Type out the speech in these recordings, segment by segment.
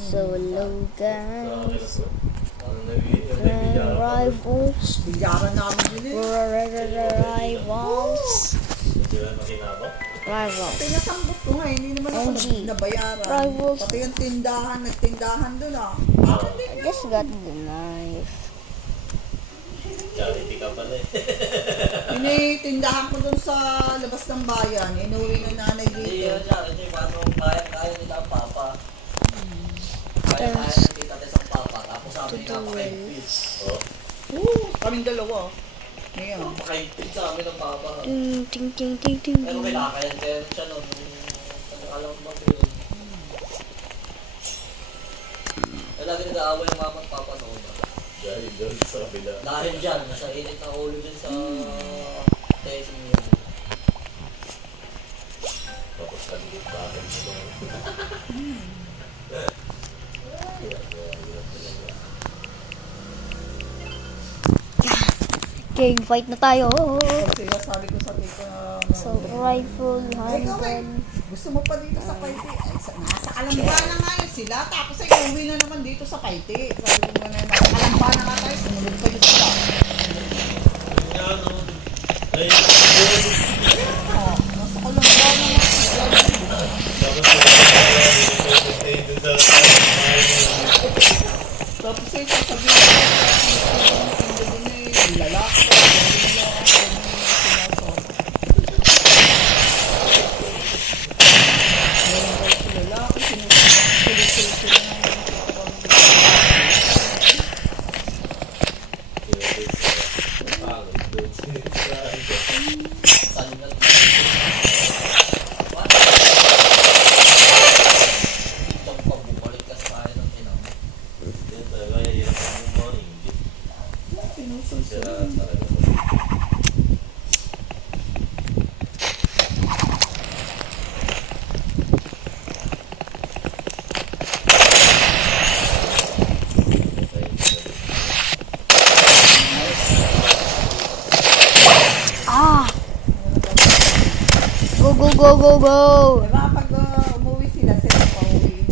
So low guys. Rivals. Biyaran namin yun Rivals. Rivals. Pinasambot ko nga, hindi naman ako OG. nabayaran. Rivals. Pati yung tindahan, nagtindahan doon Bakit din? I just got the knife. Charity ka pala eh. Tinitindahan ko doon sa labas ng bayan. Inuwi ng nanay Hindi dito. yun, charity. Paano kaya nila ang papa? Kaya nila ang papa. Tapos sa amin napakaigpit. Kaming dalawa. Ngayon. Napakaigpit sa amin ang papa. Ting ting ting ting. Pero kailangan kaya siya nun. Alam mo ba yun? Lagi nag-aaway ang mama at papa noon. Dahil doon sa kabila. Dahil dyan, nasa init na ulo dyan sa testing niya. Tapos kaligit pa akin ito. King fight na tayo. Kasi sabi ko sa tito na... So rifle, handgun. Gusto mo pa dito sa Paite? Ay, nasa Kalamba na nga yun sila. Tapos ay uwi na naman dito sa Paite. Sabi ko na nasa Kalamba na nga tayo. Sumunod pa yun sila. Nasa Kalamba na nga sila. Tapos ay sasabihin ko lalaki ko. Go. Diba pag umuwi sila pa uwi.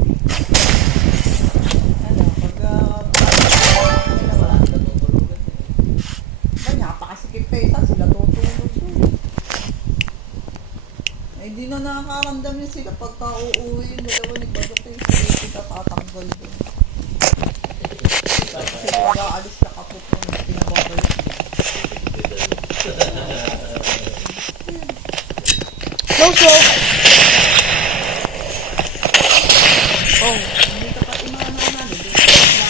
Ano, ba, napakasikip tayo. Saan sila tutulog yun? Ay, di na nakakaramdam yun sila pagka uuwi yung dalawa ni Badok yung sila kita tatanggal doon. Kasi pag-aalis na kapot yung pinababalik. No smoke. Oh. Hindi ka pa imano namin. Dito na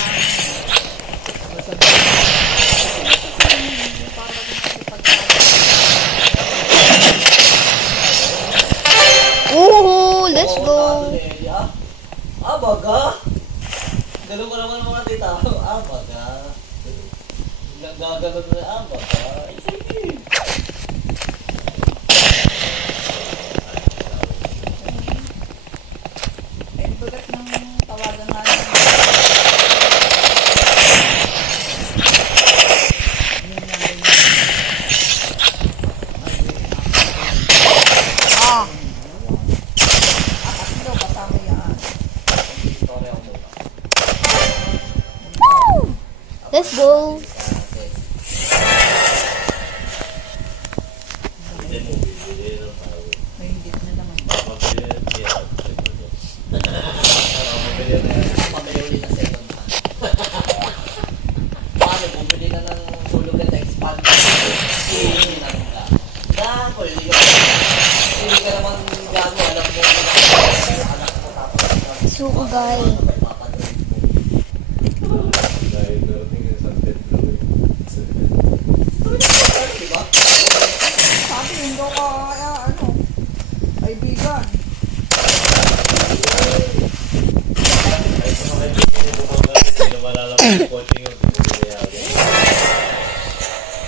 Let's go. Baga? Ganun ko naman mga tita. Baga? Gaganon na baga? Sige. Tulad ng tawagan namin. Kasi daw kasama yan. Let's go. May higit na naman. Pamili ulit na second hand. Paano, bumili na ng tulog at expand. Hindi na ka. Dako, hindi ka naman gago. Alam mo, anak mo tapos. Suko guy. Sabi, hindi ko kaibigan.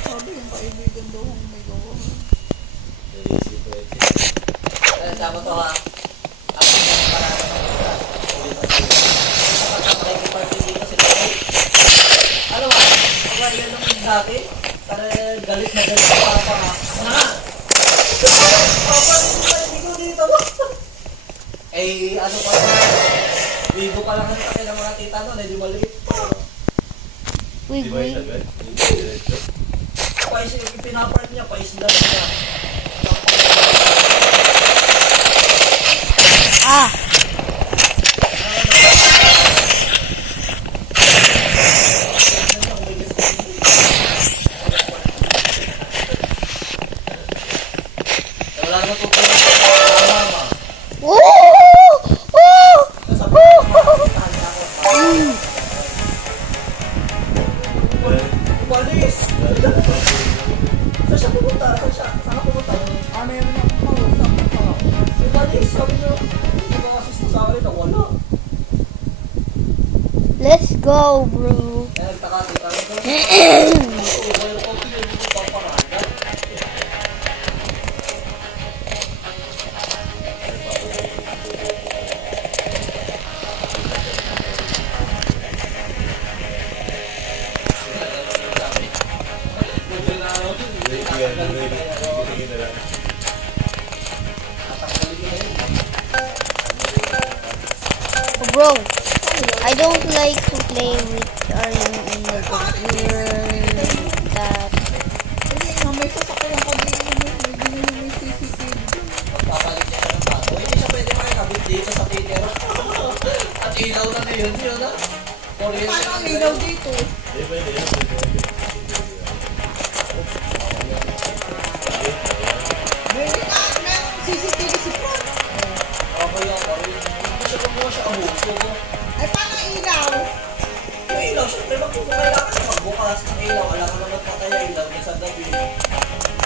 Sabi, yung kaibigan daw ang may gawa. Sama to ha. Ako yung parang party dito sila. Ano ba? Pagwari yan ng dati. Para galit na galit pa pa. Papa, hindi ko dito. Eh, ano pa? Ligo pa lang ang sakit ng mga tita nun, hindi maliit pa. Wig, wig. Pais yung pinapart niya, pais lang niya. Ah! Wala naman tutunan sa mama. Woo! Woo! Sabi ko, makakitahan niya ako. Umalis! Saan siya pumunta? Saan ka pumunta? Ah, meron akong kausap ko. Umalis! Sabi niyo, hindi ka assist sa akin na wala. Let's go, bro. Kaya nagtaka tita. Oo, mayroon ko pinili ko pang parada. Oh, bro, I don't like to play with Arlen in the computer. That Hindi nga, may sasakyan ko din. May binili may CCTV. Magpapalit niya siya ng bago. Hindi siya pwede makikabit dito sa Twitter. At ilaw na ngayon yun, ha? Paano ang ilaw dito? May CCTV si Frank. Okay ako. Hindi siya kumuha siya abuso. Ay, paano ang ilaw? Yung ilaw, syempre kailangan siya magbukas ng ilaw. Alam mo naman patay ang ilaw niya sa gabi.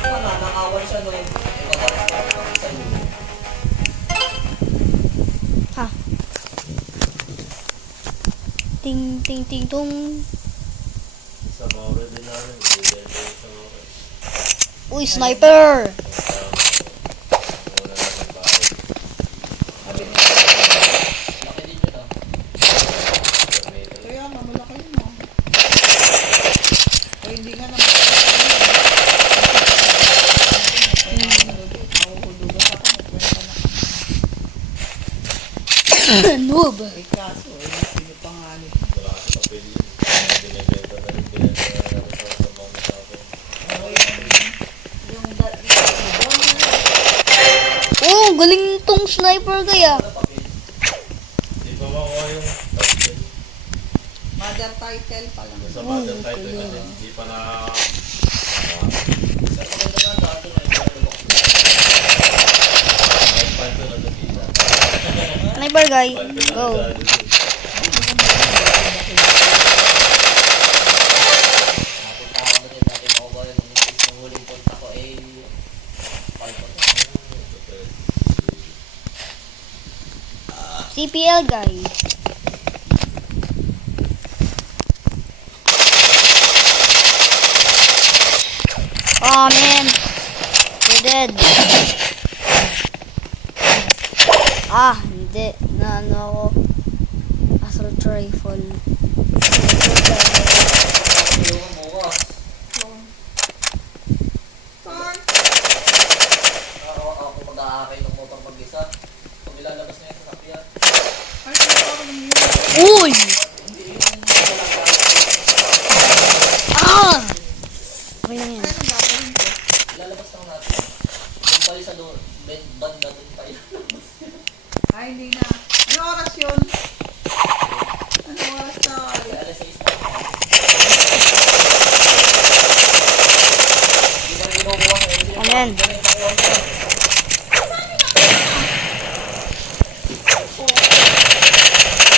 Nanakawan siya nun. Ibabaras pa sa iyo. ha. Ting ting ting tung. Sa Maura din namin, hindi sa Maura. Uy, sniper. Wala na ng bahay. Laki din yun, ah. Kaya mamalaki yun, no? Ay, hindi nga naman. Noob. Ay, kaso, sino pa nga nito? Wala kasi papel yun. Binibenta na rin pinagkakaroon sa mga sa akin. Yung Oh, galing tong sniper kaya. Hindi pa makuha yung title. mother title pa lang. Sa mother title kasi hindi pa na... Pero maganda nga dati na yung tulok. Panto na nakita. Sniper guy. Go. Napunta ako na din natin ako nung huling punta ko palpot. CPL guy. Oh man. You're dead. Ah, hindi. Na ano ako. Assault rifle. Tulungan mo ka. Saan? Ako mag-aakay ng motor mag-isa. Pag ilalabas na yung sasakyan. Ay, sino pa ako ng yun? Uy! Hindi yung talaga. Ah! Okay lang yan. Ano gagawin ko? Ilalabas lang natin. Yung pala sa doon, banda doon pa ilalabas. Ay, hindi na. Ano oras yun? Ano oras na? Kaya alas 6 pa. Hindi pa rin kinukuha sa LG. Amen.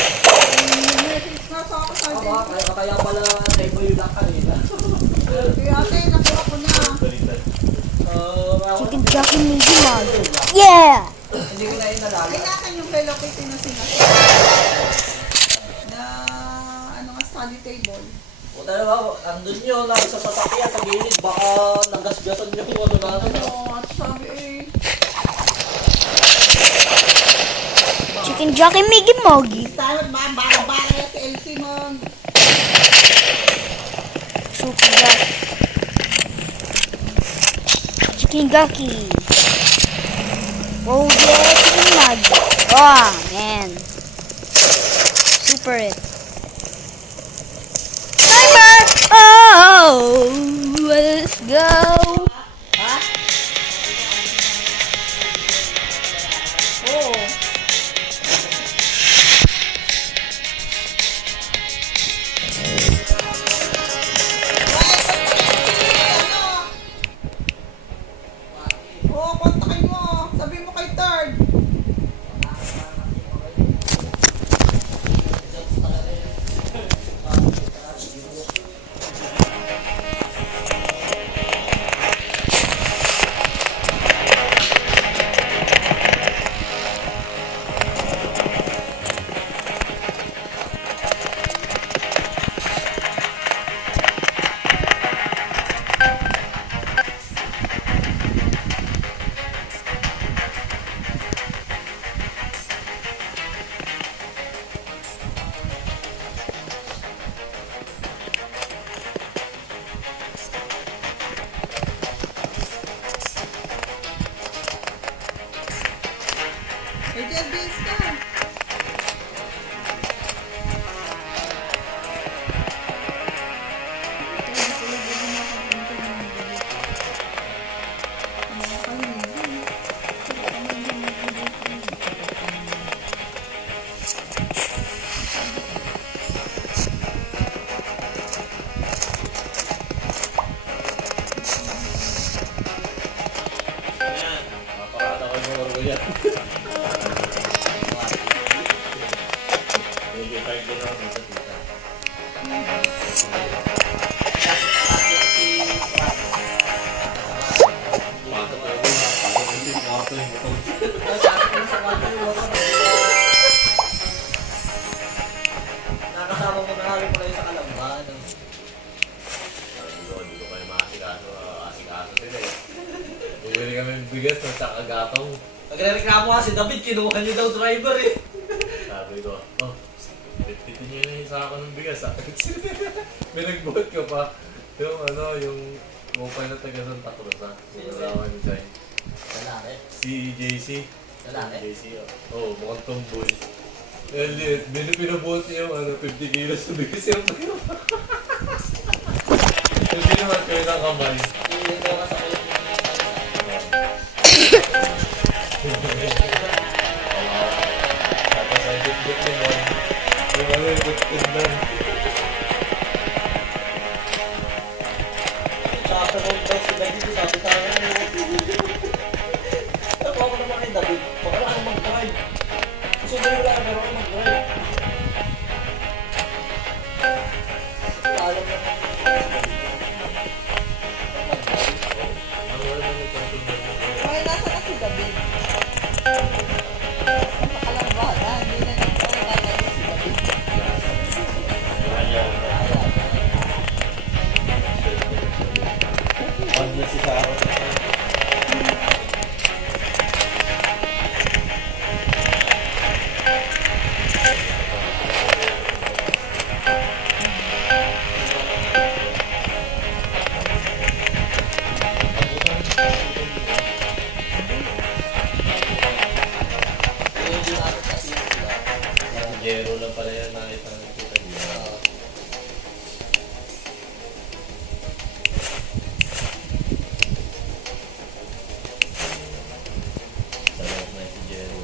Message na sa ako sa atin. Kaya pala table yung lang kanina. Kaya ate, nakuha ko na. Baliktad. Chicken jockey medyo mag. Yeah! Hindi ko na yun Ay, nalaman. nakan yung Hello Kitty na sinasabi. Na, ano nga, study table. O talaga, andun yun, nasa sasakyan sa gilid, baka nagasgasan yung ano natin. Ano, at sabi Chicken jockey Miggy Moggy. tayo, bara-bara si LC mo. Super Jack. Chicken jockey. Oh yeah, chicken mag. Oh man. for it. Timer! Oh! Let's go! Ha? Oo. Oo, kontakin mo. Sabi mo kay Third. May jellies ka. Ayan, mapakata ko yung orgo yan. Medyo kahit din ako sa tita. Pasok ko yun, pasok ko yung kwarto yung motor. Nakasama mo na rin pala yung sa Kalamban. Hindi ko kayo makasikaso. Asikaso sila eh. Bumili kami ng bigas ng saka gatong. Nagre-reklamo nga si David, kinuha niyo daw driver eh. Sabi ko, oh, bitbitin nyo na yung sako ng bigas ha. May nagbuhat ka pa. Yung ano, yung mukha na taga Santa Cruz ha. Yung nalaman ni Jai. Lalaki. Si JC. Lalaki? JC, oh, mukhang tomboy. Pinabuhat niya yung ano, 50 kilos na bigas yung tayo. Hindi naman kayo ng kamay. Hindi daw kasakit. Tapos ang bit-bit naman. Yung ano, yung bit-bit Tsaka nung daw si David, sabi sa akin, ako naman kay David, baka na ako mag-drive. Gusto ko yung lang, pero ako mag-drive. Alam na Ang wala na may control na yun. Ay, nasa na si David? Nakalambada. Hindi na nagpapalala si David. on na si Sarah. Jero lang pala yan nakita nakita dito. Sarap na si Jero.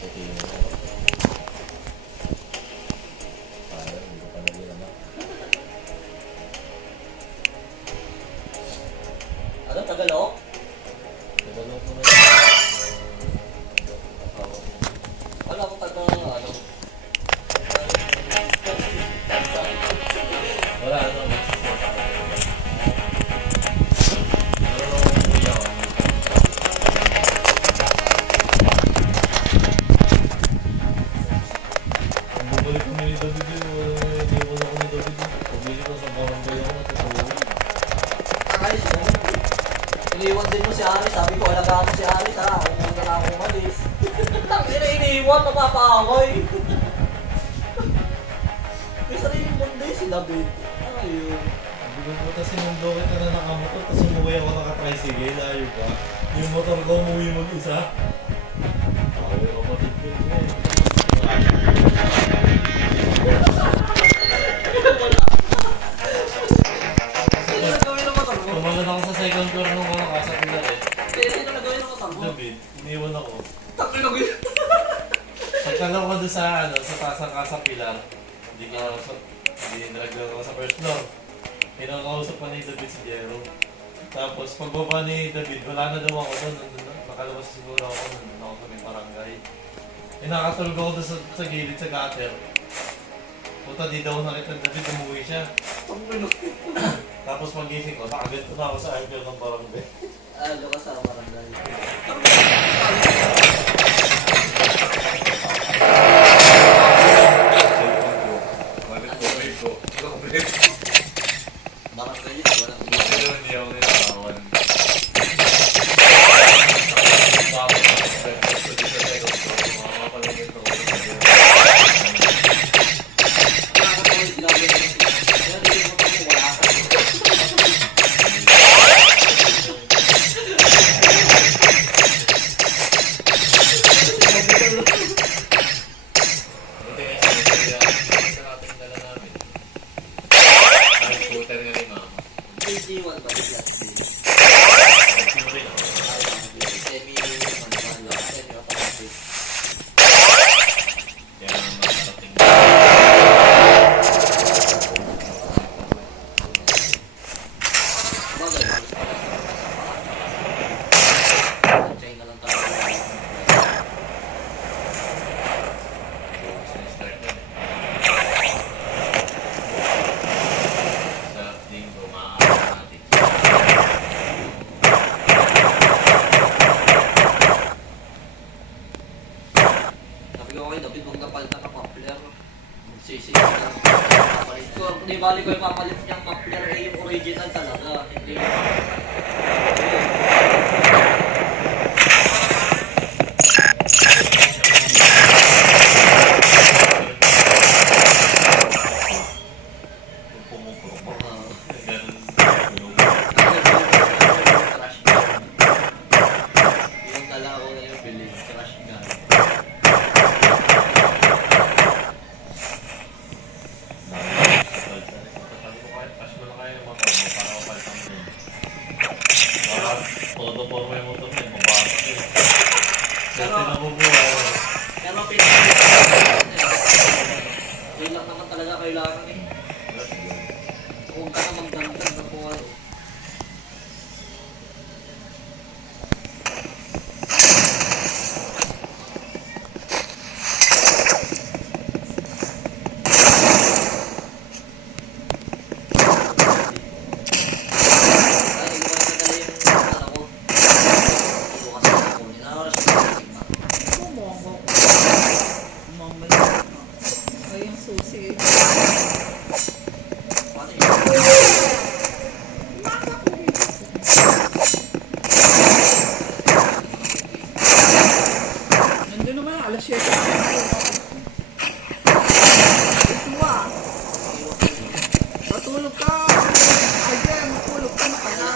Puti yun. Parang hindi ko pa nalinamak. Ano, Tagalog? Nagalok ko na yun. Wala ko taga, ano? Wala ano. Pero nung umuwi ako, ang bumalik kami ni David yun, hindi ko na kami David yun. Pabili ko sa barangay ako natutulog. Ayos mo. Iniwan din mo si Aris. Sabi ko, alagaan mo si Aris ha. Ako muna na ako umalis. Tangina, iniwan, mapapaaway. May sariling mundo si David. Ayun. Bigyan ko kasi nung doon kita na nakamotor, tapos umuwi ako naka-tricycle, layo pa. Yung motor ko umuwi mag-isa. Loaded ko lang eh. Sino nagawin ng motor mo? Tumalon ako sa second floor nung mga kasabihan eh. Sino nagawin ng motor mo? David, iniwan ako. Takbo na yun. Pagkalaw ko doon sa, ano, sa taas ng Casa Pilar, hindi nilaglag ako sa first floor. Kinakausap pa ni David si Jero. Tapos pagbaba ni David, wala na daw ako doon. Nakalabas siguro ako, nandun ako sa may barangay. Nakatulog ako doon sa gilid sa gutter. Puta, di daw nakita ni David, umuwi siya. Tapos magising ko, nakaganto na ako sa angle ng barangay. Ano ka sa barangay? Balik ko. Barangay yun, walang Pero hindi ako nilakawan. nakakatawid lagi na yun. Kaya hindi mo ito wala ka. Buti nga siya, sa ating dala namin. Ay, scooter nga ni Mama. KG1 ba? Flat screen. Sino rin ako? Semi-automatic. Kaya makarating. Bagay, halos pala sa China lang tayo. Sinistart na eh. Sa linggo, maaarap natin. Sabi ko kayo, David, huwag napalitan ng muffler. Sisi na papalit ko. Di bali ko yung papalit niyang muffler eh yung original talaga. Hindi yung Kung pumupurok mo, ganun. crash gun. Yung dala ko na yung bili, crash gun. Sabi ko kahit cash mo na kayo ng motor mo para mapalitan mo yun. Para todo forma yung motor mo, mabasok yun. Kasi nabubuhay. Pero yun lang naman talaga kailangan eh. Huwag ka na magdagdag na kung ano. Ay, hindi ko nadala yung ano ko. Hindi ko kasi nakunin. Oras na yung sigma. Kumongo ko. Kumongo lang. Ay, yung susi. Paano yun? Nasa ko rin. Nandun naman, alas 7. Ito ah. Matulog ka. Ayan, matulog ka na kaya.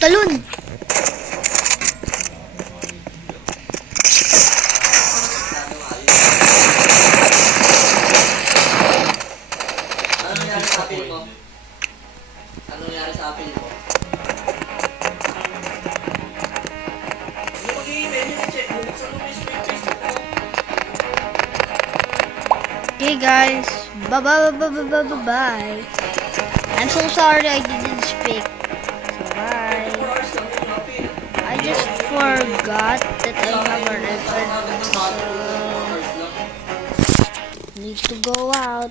Talon! Ano nangyari sa apil mo? Ano nangyari sa apil mo? Ano mag-i-email yung check? Buksan mo yung screen check mo. Okay guys, bye. I'm so sorry I didn't speak. So bye. 4 hours lang yung apil. I just forgot that I have a record. Mga 4 hours lang. Need to go out.